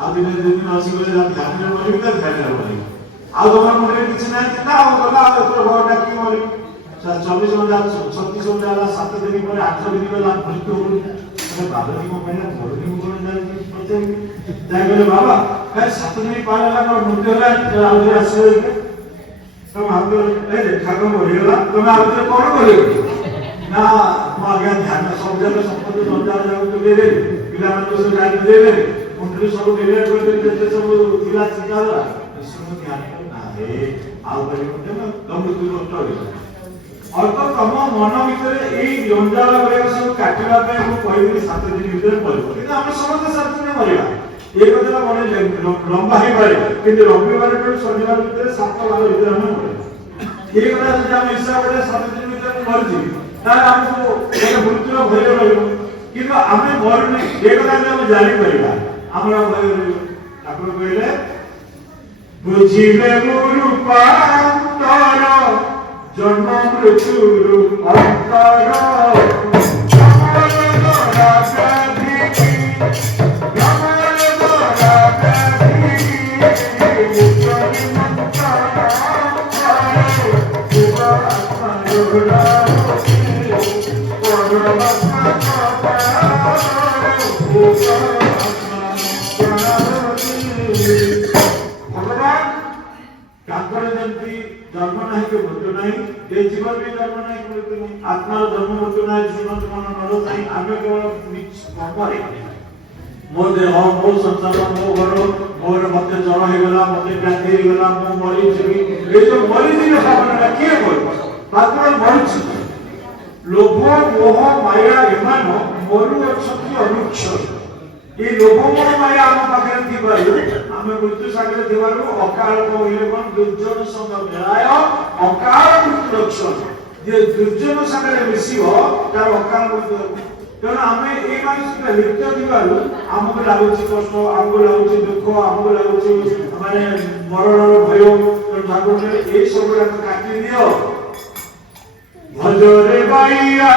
ଆଉ ଦିନେ ଦୁଇ ଦିନ ଅଛି ବୋଲେ ଧ୍ୟାନରେ ମରିବି ତ ଧ୍ୟାନରେ ମରିବି। ଆଉ ତମର ମନରେ କିଛି ନାହିଁ ଚିନ୍ତା ଆଉ ଗଲା ଆଉ ଏଥର ଘର ଡାକି ମରିବି। 24 ଘଣ୍ଟା 36 ଘଣ୍ଟା ହେଲା 7 ଦିନ ପରେ 8 ଦିନ ଗଲା ମୃତ୍ୟୁ ହଉନି। ବାବାଜୀ କଣ କହିଲା ମରୁଡ଼ି କଣ ଯାଉଛି ପଚାରିବି ଯାଇ କହିଲେ ବାବା କାହିଁ 7 ଦିନ ପାର ହେଲା କଣ ମୃତ୍ୟୁ ହେଲା ଆଉ ଥରେ ଆସିବ ତମ ହାତ ଠାକୁର ମରିଗଲା ତମେ ଆଉ ଥରେ କଣ କରିବ ନା ମୁଁ ଆଜ୍ଞା ଧ୍ୟାନ ସବୁ ଯାକ ସମ୍ପତ୍ତି ଜଞ୍ଜାଳ ଯାକ ଦେଇଦେବି ପିଲାମାନଙ୍କୁ ସବୁ ଗାଈ ଦେଇଦେବି ମୁଣ୍ଡରେ ସବୁ ଡିଲେଟ୍ କରିଦେବି ଯେତେ ସବୁ ପିଲା ଚିନ୍ତା ହେଲା ଈଶ୍ୱରଙ୍କୁ ଧ୍ୟାନ କର ନା ହେ ଆଉ କରିବ ମୃତ୍ୟୁ ନଷ୍ଟ ହୋଇଗଲା। ଅର୍ଥ ତମ ମନ ଭିତରେ ଏଇ ଜଞ୍ଜାଳ ଗୁଡାକ ସବୁ କାଟିବା ପାଇଁ ମୁଁ କହିଥିଲି 7 ଦିନ ଭିତରେ କରିବ କିନ୍ତୁ ଆମେ ସମସ୍ତେ 7 ଦିନ ମରିବା ଏ କଥା ମନେ ଲମ୍ବା ହେଇପାରେ କିନ୍ତୁ ରବିବାର ଠୁ ଶନିବାର ଭିତରେ 7-12 ଭିତରେ ଆମେ ମରିବା। ଏ କଥା ଯଦି ଆମେ ହିସାବ କରିବା 7 ଦିନ ଭିତରେ ମୁଁ ମରିଯିବି ତାହେଲେ ଆମକୁ ଗୋଟେ ମୃତ୍ୟୁର ଭୟ ରହିବ କିନ୍ତୁ ଆମେ ମରୁନି ଏ କଥା ଯଦି ଆମେ ଜାଣିପାରିବା ଆମର ଭୟ ରହିବ। ଠାକୁର କହିଲେ ବୁଝିଲେ ମୁଁ ରୂପାନ୍ତର ଜନ୍ମ ମୃତ୍ୟୁରୁ ଅନ୍ତର जन्म नहीं कि मृत्यु नहीं ये जीवन भी जन्म नहीं कि मृत्यु नहीं आत्मा जन्म मृत्यु नहीं जीवन जन्म नर नहीं आगे केवल मरे मो देह मो संसार मो घर मोर मते जड़ हे गला मते व्याधि हे गला मो मरि जीवी ये जो मरि जीवी भावना किए बोल मात्र मरि लोभ मोह माया एमान मरु अछति अनुक्षर ये लोभ मोह माया हम पाखे थिबारु आमे मृत्यु सागरे थिबारु अकाल कहिले कोन दुर्जन संग मेलाय अकाल मृत्यु लक्षण जे दुर्जन सागरे मिसिबो तार अकाल मृत्यु तेणु आमे ए मानसिक लिप्त थिबारु हमको लागुची कष्ट हमको लागुची दुख हमको लागुची माने मरणर भय तेणु ठाकुर ए सब काटी दियो भजरे बाइया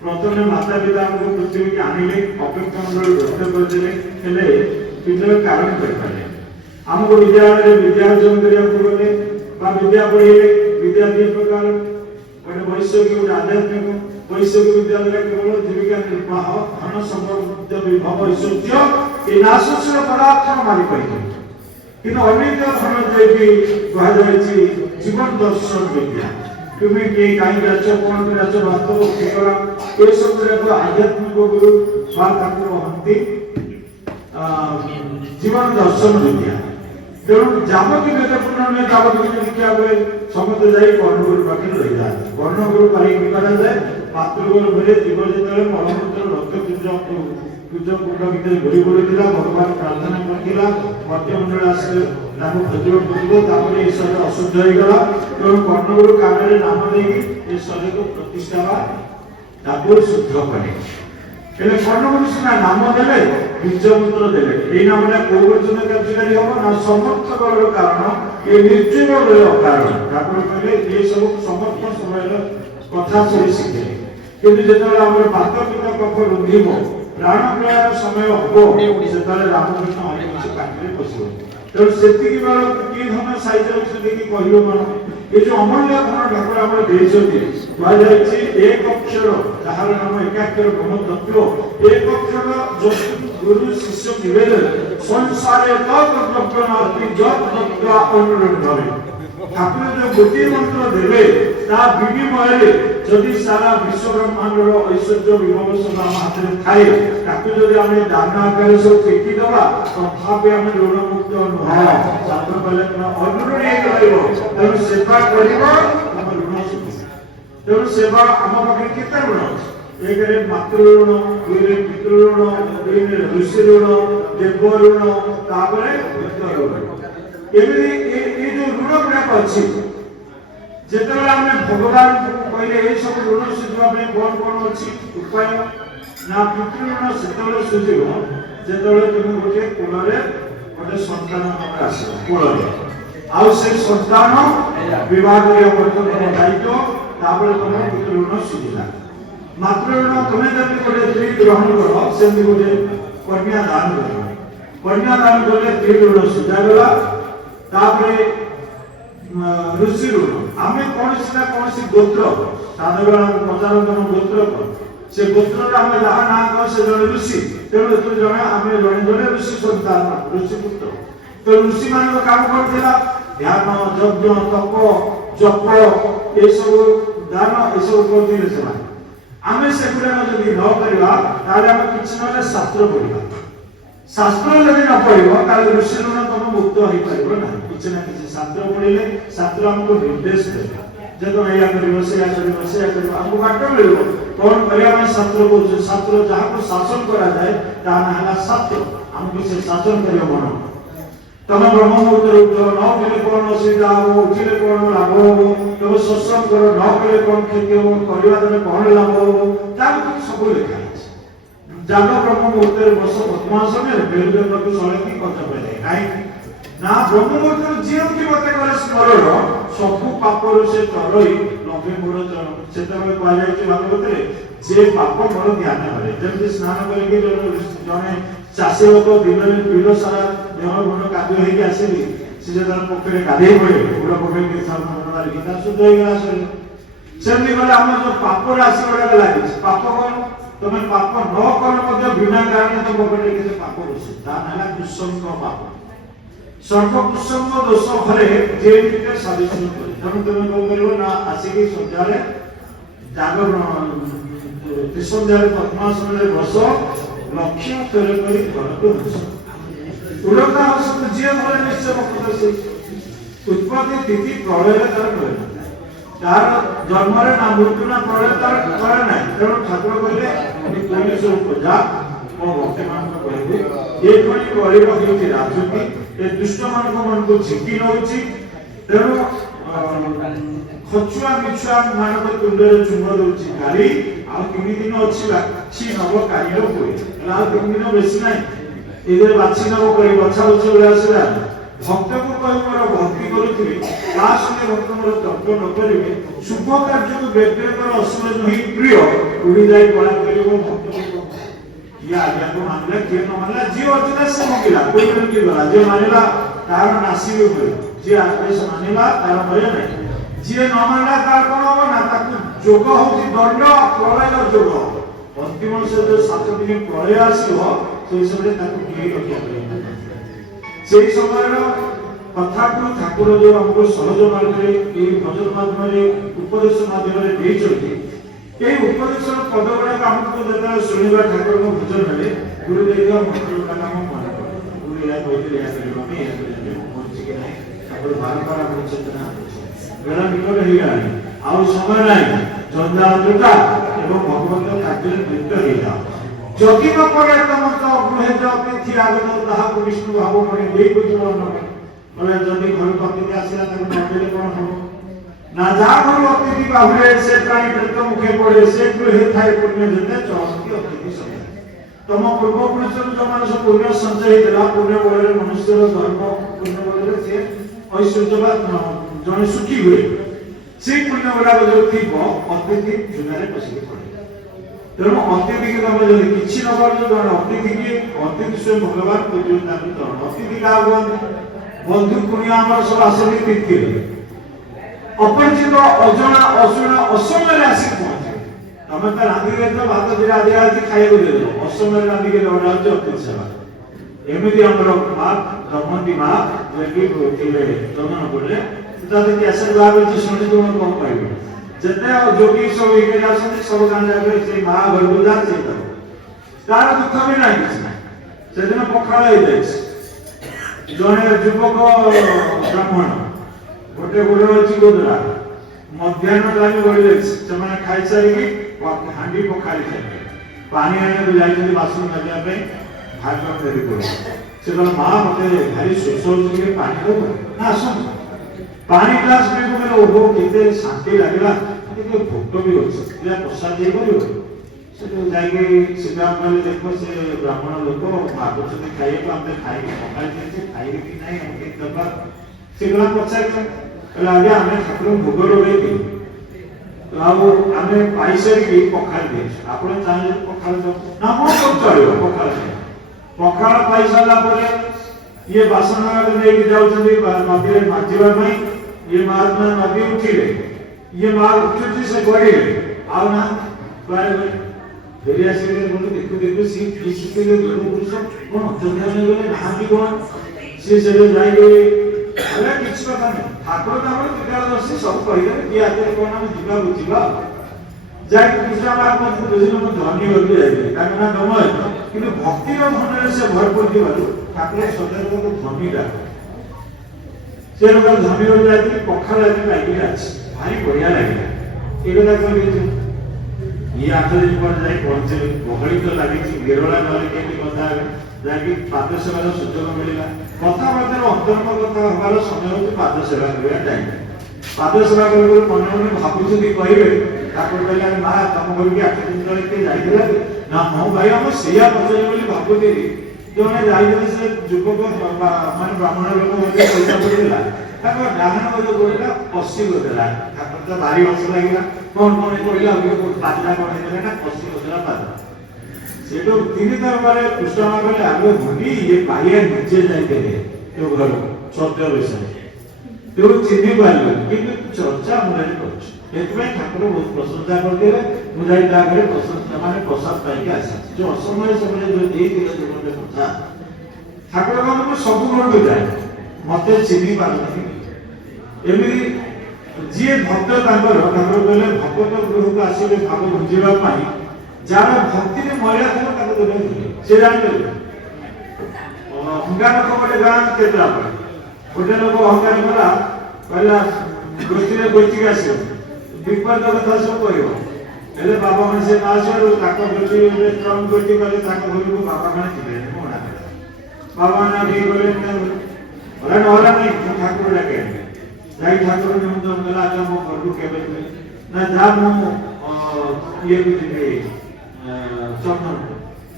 प्रथम माता पिता को पृथ्वी की आनिले अपेक्षा व्यक्त करते पितर कारण करते आमको विद्यालय विद्या अर्जन करने विद्या पढ़े विद्या दी प्रकार गोटे वैश्विक गोटे आध्यात्मिक वैश्विक विद्यालय केवल जीविका निर्वाह धन संपद विभव ऐश्वर्य ये नाशशील पदार्थ मारी पाई कि अनेक धन जीवन दर्शन विद्या तुम्हें के कहीं राज्य कौन राज्य वास्तव ठिकाना ये सब को आध्यात्मिक गुरु स्वार्थ हंती जीवन दर्शन विद्या तेणु जाबती वेदपूर्ण में जाबती दीक्षा हुए समस्त जाई कर्णगुरु पाखे रही जाए कर्णगुरु पाई निकटा जाए मातृगुरु मेरे जीव जिते मलमूत्र रक्त पूज कुंड भितर घुरी घुरी भगवान प्रार्थना करथिला मध्यमंडल आसे नाम भजन करबो तापर ए शरीर अशुद्ध हो गला तेणु कर्णगुरु कानरे नाम देगी ए शरीर को प्रतिष्ठा तापर शुद्ध करे हेले कर्णगुरु सिना नाम देले बीज मंत्र देले ए नामटा को पर्यंत कार्यकारी हो ना समर्थ करर कारण ए निर्जीव रे कारण ठाकुर कहले ए सब समर्थ समय कथा से शिखे किंतु जेतले हमर बात पिता कफ रुंधिबो प्राण प्रयाण समय हो से रामकृष्ण अनेक किसी पार्टी पशु तेणु से कि धन साइज देखिए कहलो मन ये जो अमूल्य धन ठाकुर आम देखिए एक अक्षर जार नाम एकाक्षर ब्रह्म तत्व एक अक्षर जो गुरु शिष्य निवेदन संसार तत्व नास्ति जत्वा अनुरोध ठाकुर जो गोटे मंत्र देवे ता विनिमय जदि सारा विश्व ब्रह्मांड ऐश्वर्य विभव सब आम हाथ में थाए ताकू जदि आम दान आकार सब टेकी दबा तथापि आम ऋण मुक्त नुह छात्र कहले अनुऋणी तेणु सेवा कर ऋण तेणु सेवा आम पाखे केते ऋण एक मातृ ऋण दुई पितृ ऋण तीन ऋषि ऋण देव ऋण तापर मित्र ऋण एमि ए जो ऋण गुड़ाक अच्छी जेतेबेले आमे भगवान कहले ए सब ऋण सुझवा में कौन अच्छी उपाय ना पितृ ऋण सेतेबेले सुझिबो जेतेबेले तुम गोटे कुलरे गोटे संतान आसे कुलरे आउ से संतान विवाह करिया पर्यंत दायित्व तापर तुम पितृ ऋण सुझिला मातृ ऋण तुमे जदि गोटे स्त्री ग्रहण करो सेमि गोटे कन्या दान करो कन्या दान करले स्त्री ऋण सुझा गला तापरे ऋषि ऋण आमे कौन सी गोत्र साधारण पचार जन गोत्र से गोत्र आमे जहाँ ना कह से जन ऋषि तेणु तो जन आमे जने जने ऋषि संतान ऋषि पुत्र तो ऋषि मान काम करथिला ध्यान यज्ञ तप जप ए सब दान ए सब करथिले से आमे से गुरा जदि न करबा ताले आमे किछ नले शास्त्र पढिबा शास्त्र जदि न पढिबा ताले ऋषि ऋण तुम मुक्त होई परिबो ना किछ ना किछ शास्त्र पढिले शास्त्र हमको निर्देश देगा जब या करिबो से या करिबो हमको बाट मिलबो कौन करिया में शास्त्र को शास्त्र जहां को शासन करा जाए ता नाला शास्त्र हमको से शासन करियो मन तम ब्रह्म मुहूर्त उठ न केले कोन असुविधा हो उठिले कोन लाभ हो तब सत्संग करो न केले कोन क्षति हो करिवा तमे कोन लाभ हो ता सब लिखा है जाग ब्रह्म मुहूर्त बस पद्मासन में बेलवे प्रभु सळकी कथा पले काई ना ब्रह्म मुहूर्त जीव की मते करे स्मरण सब पापर से तरई लभे मोर सेतबे कह जाय भागवत रे जे पाप मोर ध्यान हरे जब स्नान करके जने चाषी लोक दिन बिल सारा देह गुण काद्य होगी आसली से पोखरी गाधे पड़े गुड़ पकड़ के गीता शुद्ध हो गला सेमती गले आम जो पाप राशि गुड़ाक लगे पाप कौन तुम पाप न कर बिना कारण तुम पकड़े किसी पाप रोषे ताला दुस्संग पाप सर्व कुसंग दोष फले जे साधिशन करे तेणु तुम कौन कर ना आसिक सन्ध्या त्रिसंध्या पद्मासन बस लक्ष्य कर घर को ଉଡ଼ତା ହସତ ଯିଏ ଭଲେ ନିଶ୍ଚୟ ଭକ୍ତ ସେ ଉତ୍ପତ୍ତି ତିଥି ପ୍ରଳୟରେ ତାର କରେ ତାର ଜନ୍ମରେ ନା ମୃତ୍ୟୁ ନା ପ୍ରଳୟ ତାର କରେ ନାହିଁ। ତେଣୁ ଠାକୁର କହିଲେ କୋଇଲି ସ୍ୱରୂପ ଯା ମୋ ଭକ୍ତମାନଙ୍କୁ କହିବୁ ଏ ଭଳି ଗରିବ ହେଉଛି ରାଜୁତି ଏ ଦୁଷ୍ଟମାନଙ୍କ ମନକୁ ଝିଙ୍କି ନଉଛି। ତେଣୁ ଖଚୁଆ ମିଛୁଆ ମାନଙ୍କ ତୁଣ୍ଡରେ ଚୁମ୍ବ ଦଉଛି ଗାଳି ଆଉ 3 ଦିନ ଅଛି ବାଛି ନବ କାଳିର ହୁଏ ଆଉ 3 ଦିନ ବେଶୀ ନାହିଁ ଏଥିରେ ବାଛି ନବ କରି ବଛା ବଛ ବେଳେ ଆସିଲା ଭକ୍ତକୁ କହି ମୋର ଭକ୍ତି କରୁଥିବେ ତା ସଙ୍ଗେ ଭକ୍ତ ମୋର ତର୍କ ନ କରିବେ ଶୁଭ କାର୍ଯ୍ୟକୁ ବ୍ୟକ୍ତିଙ୍କର ଅସୁର ନୁହେଁ ପ୍ରିୟ ଉଡ଼ି ଯାଇ କଳା କରିବ ଭକ୍ତକୁ କିଏ ଆଜ୍ଞାକୁ ମାନିଲା କିଏ ନ ମାନିଲା ଯିଏ ଅର୍ଜୁନ ସେ ମଙ୍ଗିଲା କୋଇ କି ଗଲା ଯିଏ ମାନିଲା ତାର ନାସିବେ ହୁଏ ଯିଏ ଆଦେଶ ମାନିଲା ତାର ଭୟ ନାହିଁ ଯିଏ ନ ମାନିଲା ତାର କଣ ହବ ନା ତାକୁ ଯୋଗ ହଉଛି ଦଣ୍ଡ ପ୍ରଳୟ ଯୋଗ ଅନ୍ତିମ ସେ ଯୋଉ 7 ଦିନ ପ୍ରଳୟ ଆସିବ ସେଇ ସମୟରେ ତାକୁ କେହି ରକ୍ଷା କରିବ ସେଇ ସମୟର କଥାକୁ ଠାକୁର ଯୋଉ ଆମକୁ ସହଜ ମାର୍ଗରେ ଏଇ ଭଜନ ମାଧ୍ୟମରେ ଉପଦେଶ ମାଧ୍ୟମରେ ଦେଇଛନ୍ତି এই উপদেশের পদ গুড়াক আমাকে যেତେବେଳେ ଶୁଣିବା ଠାକୁରଙ୍କ ଭଜନରେ ଗୁରୁ ଦେଇଥିବା ମନ୍ତ୍ର ଗୁଡାକ ଆମ ମନେ ପଡେ ଗୁରୁ ଏହା କହିଥିଲେ ଏହା କରିବ ଆମେ ଏହା କରିବେ ମୁଁ କରୁଛି କି ନାହିଁ ଠାକୁର ବାରମ୍ବାର ଆମ ଚେତନା ବେଳା ନିକଟ ହେଇଗଲାଣି ଆଉ ସମୟ ନାହିଁ ଜଞ୍ଜାଳ ତୁଟା ଏବଂ ଭଗବନ୍ତ କାର୍ଯ୍ୟରେ ଲିପ୍ତ ହେଇଯାଅ ଯଦି ନ ପଡ଼େ ତମ ତ ଅଗ୍ରହେଜ ଅତିଥି ଆଗତ ତାହାକୁ ବିଷ୍ଣୁ ଭାବ ମଣି ଦେଇ ବୁଝିବ ବୋଲେ ଯଦି ଘରକୁ ଅତିଥି ଆସିଲା ତାକୁ ନ ଦେଲେ କଣ ହବ ना जा घरु अतिथि बाहुले से प्राणी प्रत मुखे पड़े से गृहे थाय पुण्य जते चौथी अतिथि समय तम पूर्व पुरुष जो मानस पुण्य संचय हेला पुण्य बଳରେ मनुष्यर धर्म पुण्य बଳରେ से ऐश्वर्यवान जने सुखी हुए से पुण्य बला जो थीबो अतिथि जुनारे पसिके पड़े तेणु अतिथि के तमे जदि किछि न कर जो अतिथि के अतिथि स्वयं भगवान को जो ताकि अतिथि का बंधु कुनिया हमर सब आसनी तिथि अपरिचित अजना अशुण असमय आसी पहुंचे तमे त रांधी रे तो भात दिरा दिरा खाइबो दे दो असमय रांधी के लौटा हो अतिथि सेवा एमिति हमर मां धर्मंती मां जेकी होतिले जमन बोले ताते कैसे लागे जे सुनि तो कम पाइबो जते जोगी सब एके जासते सब गान जागे से मां घरको जा से तार दुख भी नाही किछ सेदिन पखाळ हे जायछि जने युवक ब्राह्मण गोटे गोटे अच्छी गोदरा मध्याह्न टाइम गड़ी जाने खाई सारी हांडी पखाड़ी सारे पानी आने को जाइए बासन लगे भाग देरी कर माँ मत भारी शोष हो पानी दो ना आस पानी ग्लास मैंने ओहो केते शांति लगला भोक भी अच्छे प्रसाद दे पार सीधा कहले देखो से ब्राह्मण लोक मागुच खाइए खाई पकाई खाइए कि नहीं से गला पचार आगे आम ठाकुर भोग लगे आम पाइसार की पखाड़ दे आप चाहिए पखाड़ ना कौन सब चलो पखाड़ पखाड़ पाई सारा ये बासन नहीं जाऊँगी नदी में माजिवाई ये महात्मा नदी उठिले ये माँ उठुची से गड़े आना फेरी आसिक बोले देखु देखु सी शिखिले जन पुरुष कौन अयोध्या में गले नहाती कौन सी से जाइए अरे किछ कथा नहीं ठाकुर तापर विद्यादर्शी सब कहिले कि आते कोन हम जीवा बुझिबा जाय कृष्ण महात्मा बुझिलो म धनी होली जाइले काना दमय किंतु भक्ति रो धनरे से भरपूर दिबालु ठाकुर सदैव को धनी ला से लोग धनी हो जाती पखाल आदि लागी अछि भारी बढ़िया लागिला एगला कहले ये आठे दिन पर जाई पहुंचे गहली तो लागी गेरोला गले केति कथा जाकि पाद सेवार सुजोग मिलला कथा मध्य अंतर्म कथा हमार समय होती पाद सेवा करवा टाइम पाद सेवा कर मन मन भावुँ कहे ठाकुर कहले माँ तुम घर की 8 दिन तले किए जाइला ना मो भाई हम सेया पचारे बोली भावुती जोने जाइले से युवक मान ब्राह्मण लोक मते पैसा पड़िला ताको डाहन मते बोलला पसी गदेला ठाकुर तो भारी हंस लागिला कौन कौन कहला पादला कौन हेला पसी गदेला पाद सेटो तीन दरबार कृष्ण कहले आगे भूली ये पाइया नीचे जाइते तो घर सत्य विषय तो चिन्ह पाइल किंतु चर्चा मुझे कर ठाकुर बहुत प्रशंसा करते मुझे प्रशंसा माने प्रसाद पाइक आसा जो असमय समय जो देते कथा ठाकुर को सब गुण जाए मत चिन्ह पारती एमि जी भक्त ठाकुर कहले भगवत गृह को आसवे भाव बुझा जार भक्ति में मर्यादा था से जान ଅଙ୍ଗାର ଗୋଟେ ଗାଁ କେତେଟା ପଡ଼େ ଗୋଟେ ଲୋକ ଅଙ୍ଗାର କଲା କହିଲା ଗୋଷ୍ଠୀରେ ଗୋଷ୍ଠୀକି ଆସିବ ବିପଦ କଥା ସବୁ କହିବ ହେଲେ ବାବା ମାନେ ସେ ନ ଆସିବାରୁ ତାଙ୍କ ଗୋଷ୍ଠୀ ଷ୍ଟ୍ରଙ୍ଗ ଗୋଷ୍ଠୀ କଲେ ତାଙ୍କ ଘରକୁ ବାବା ମାନେ ଯିବେ ମନା କଲେ ବାବା ମାନେ ଟିକେ ଗଲେ ନହେଲା ନାହିଁ ମୁଁ ଠାକୁର ଡାକେ ଯାଇ ଠାକୁର ନିମନ୍ତ୍ରଣ କଲା ଆଚ୍ଛା ମୋ ଘରକୁ କେବେ ଯିବେ ନା ଯା ମୁଁ ଇଏକୁ ଯିବି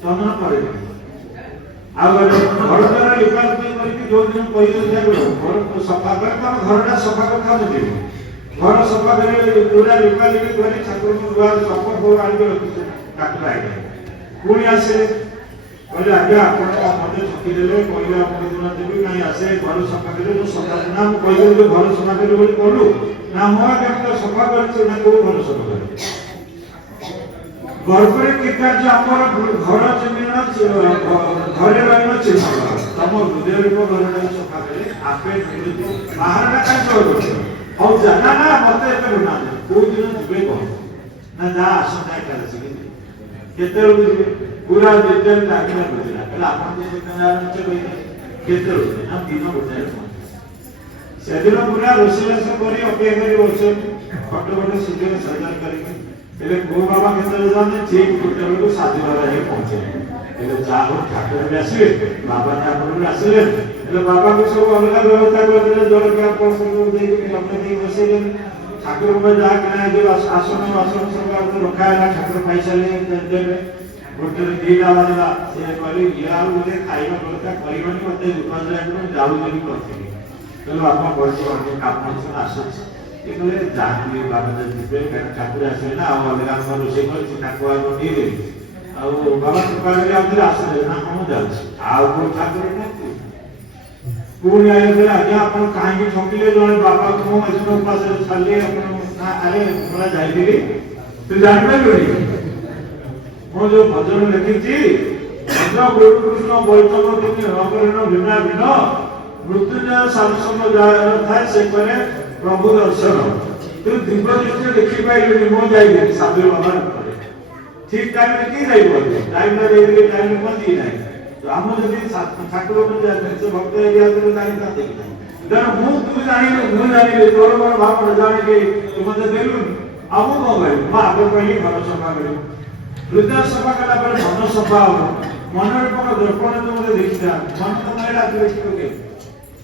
ଚନ୍ଦନ ପରେ ଯିବି ଆଉ ଘର ଦ୍ୱାରା ଲିପାଲିପି କରିକି ଯୋଉ ଦିନ ପଇସା ଘର ସଫା କରି ତମ ଘରଟା ସଫା କଥା ବୁଝିବ ଘର ସଫା କରି ପୁରା ଲିପାଲିପି କରି ଠାକୁରଙ୍କୁ ଦୁଆର ସଫା ଫଳ ଆଣିକି ରଖିছে ଠାକୁର ଆଇଲେ ପୁଣି ଆସିଲେ କହିଲେ ଆଜ୍ଞା ଆପଣ ମତେ ଠକିଦେଲେ କହିଲେ ଆପଣ ଦିନ ଦେବି କାହିଁ ଆସେ ଘର ସଫା କରି ମୁଁ ସଫା ନା ମୁଁ କହିଦେଲି ଯେ ଘର ସଫା କରି ବୋଲି କଲୁ ନା ମୁଁ କେମିତି ସଫା କରିଛି ନା କୋଉ ଘର ସଫା କରି কর্পোরেট কার্য আমার ঘর জমিন ঘরে রহিব চিহ্ন তম হৃদয় রূপ ঘরটা সফা করে আপে বাহারটা কাজ করছে হও যা না না মতে এতে না কোন দিন ଯିବେ কহ না যা আসন্তা কাজ আছে কেতেবেଳକୁ ଯିବେ পুরা ডিটেল ডাকিলা বুঝিলা তাহলে আপন যে দোকানদার হচ্ছে কইতে কেতেবেଳକୁ না দিন গোটাଏ সেদিন পুরা রসিবাস করে অপেক্ষা করে বসে ফটো ফটো সুযোগ সজাগ କରିକି એટલે ગો બાબા કેતરે જાને ঠিক গোটে বেଳକୁ সাধু বাবা হে পৌঁছে એટલે যা হোক ঠাকুর আসবে বাবা ঠাকুর আসলে એટલે বাবাকে সব অলগা ব্যবস্থা করে দিলে জলখাবার পছন্দ দিয়ে লগ্ন দিয়ে বসেলেন ঠাকুর যা কিনা যে আসন আসন সব রখা ହେଲା ଠାକୁର ପାଇସାରିଲେ ଦେବେ ଗୋଟେ ଦିଟା ବାଜିଲା ସେ କହିଲେ ଇଏ ଆଉ ଗୋଟେ ଖାଇବା ବ୍ୟବସ୍ଥା କରିବନି ମତେ ଉପାସ ଲାଗିବ ଯାଉଛନ୍ତି କରିଥିଲି ତେଣୁ ଆପଣ ବୟସ କାମ ଆସୁଛି ଏକଲେ ଯାହାବି ବାବା ଯିବେ କାରଣ ଠାକୁର ଆସିବେ ନା ଆଉ ଅଲଗା ଆମ ରୋଷେଇ କରିଛି ତାକୁ ଆଉ ନେଇଲେ ଆଉ ବାବା କୃପା କରି ଆଉ ଥରେ ଆସିଲେ ନା ମୁଁ ଯାଉଛି ଆଉ କୋଉ ଠାକୁର ନାହାନ୍ତି ପୁଣି ଆଇଲେ ଆଜ୍ଞା ଆପଣ କାହିଁକି ଠକିଲେ ଜଣେ ବାବାକୁ ମୁଁ ଏସବୁ ଉପାସରେ ଛାଡ଼ିଲି ଆପଣ ଆରେ ମୁଁ ଯାଇଥିଲି ତୁ ଜାଣିପାରିଲୁନି ମୁଁ ଯୋଉ ଭଜନ ଲେଖିଛି ଭଦ୍ର ଗୁରୁ କୃଷ୍ଣ ବୈଷ୍ଣବ ଅପରିଣ ଭିନ୍ନ ଭିନ୍ନ ମୃତ୍ୟୁଞ୍ଜୟ ସାଂସଦ ଥାଏ ସେ କରେ ପ୍ରଭୁ ଦର୍ଶନ ତୁ ଦିବ୍ୟ ଦୃଷ୍ଟିରେ ଦେଖିପାରିଲୁନି ମୁଁ ଯାଇଥିଲି ସାଧୁ ବାବା ଉପରେ ଠିକ ଟାଇମରେ କି ଯାଇପାରିଲି ଟାଇମରେ ଯାଇଥିଲି ଟାଇମରେ ପହଞ୍ଚି ନାହିଁ ଆମ ଯଦି ଠାକୁରଙ୍କୁ ସେ ଭକ୍ତ ଏରିଆ ଜାଣିଥାନ୍ତେ କି ତେଣୁ ତୁ ଜାଣିଲୁ ମୁଁ ଜାଣିଲି ତୋର ମୋର ଭାବ ଜାଣିକି ତୁ ମତେ ଦେଲୁନି ଆଉ ମୁଁ କଣ କରିବି ମୁଁ ଆଗ କହିଲି ଘର ସଫା କରିବି ହୃଦୟ ସଫା କଲା ପରେ ମନ ସଫା ହବ ମନରେ କଣ ଦର୍ପଣ ତୁ ମତେ ଦେଖିଥା ମନ ତ ମହିଳା ତୁ ଦେଖିବୁ କି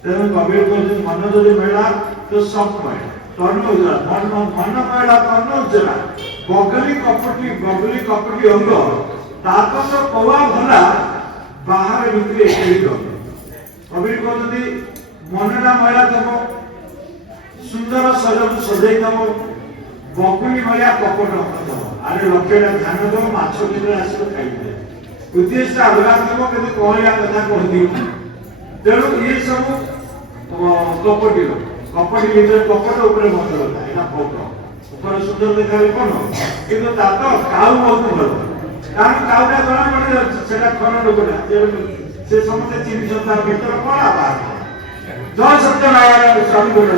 ତେଣୁ କବିର କହୁଛନ୍ତି ମନ ଯଦି ମହିଳା तो सब महिला तर्ण उजला मन महीला तर्ण उजला बगली कपटी अंग ताकत कौआ भला बाहर भितर एक कबीर कहते मनटा महिला थब सुंदर शरीर सजाई थब बकुली भाया कपट थब आरे लक्ष्यटा ध्यान दब माछ भितर आस खाई उद्देश्य अलगा थब कि कहलिया कथा कहती तेणु ये सब कपटी कपटी ভিতরে কপট উপরে মন্ত্রতা এটা ফটো উপরে সুন্দর দেখাবে কোন কিন্তু তা তো কাউ বহুত ভালো কারণ কাউটা জনা পড়ে সেটা কোন লোকটা সে সমস্ত চিনি তার ভিতরে কোন আবার জয় সত্য নারায়ণ স্বামী বলে